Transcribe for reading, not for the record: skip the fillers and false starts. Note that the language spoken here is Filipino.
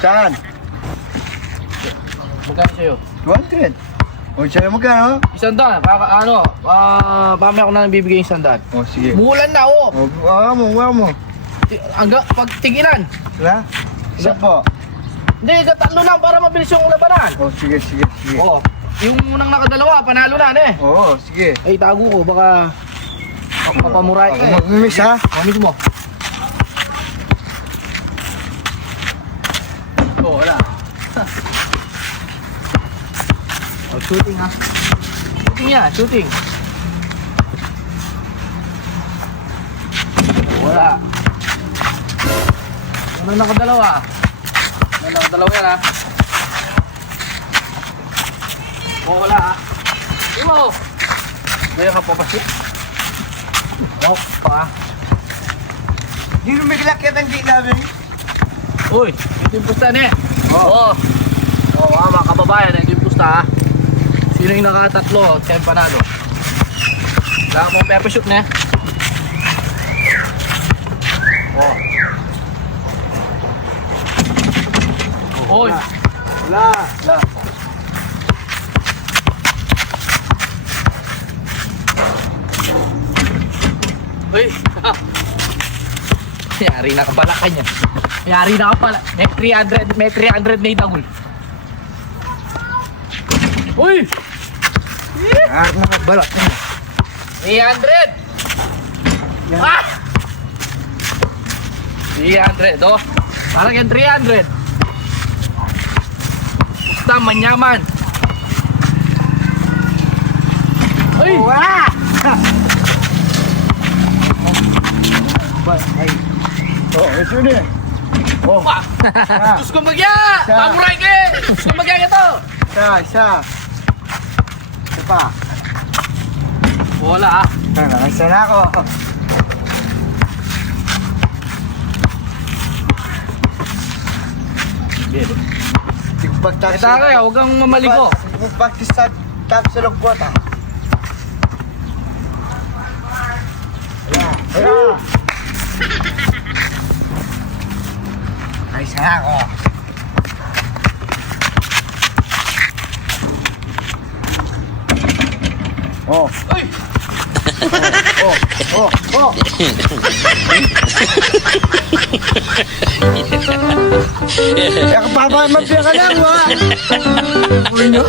Saan? Magkano sa'yo? 200. O, sa'yo magkano? 100. Mamaya ko na bibigay yung 100. O, sige. Mulan na, oh. O, huwag mo. Pag tinginan. Wala? Isa po. Hindi, tatlo lang para mabilis yung labanan. O, sige. Oo. Yung unang nakadalawa, panalo na, eh. Oo, sige. Ay, tago ko, baka mapamuray ka, eh. Mag-miss, ha? Mamiss mo. Oo, wala. Shooting, ha? Shooting yan, shooting. Wala. Ano nakadalawa? Ano nakadalawa yan, ha? Wala, ha? Imo! Ngayon ka papasok. Oh, pa. Di mo may kilakit ang di namin. Uy, ito yung pusta niya. Oo. Oo, mga kababayan, ito yung pusta, ha? Sino yung nakatatlo at kayong panalo? Wala ka mong pepper shoot na. Oh. Oy. Wala. Uy. Yari na kapala kanya. Yari na kapala. May 300 na itagul. Uy. Nakabalak na. 300. Ah! 300, oh. Parang yung 300. Pusta, manyaman. Uy! Wala! Ay. Oh, ito din. Oh. Wah! Diyos ko magya! Pamuray ka! Diyos ko magya ito! Isa. Isa pa. Wala, ah. Isa na ako. Kita ka, huwag kang mamaligo. Pag-practice sa tap sa lugboat, ha? Wala. Ay, isa na ako. Oh. Uy! Oh. Kaya kapapa, magpila ka lang, ha? Uy, no?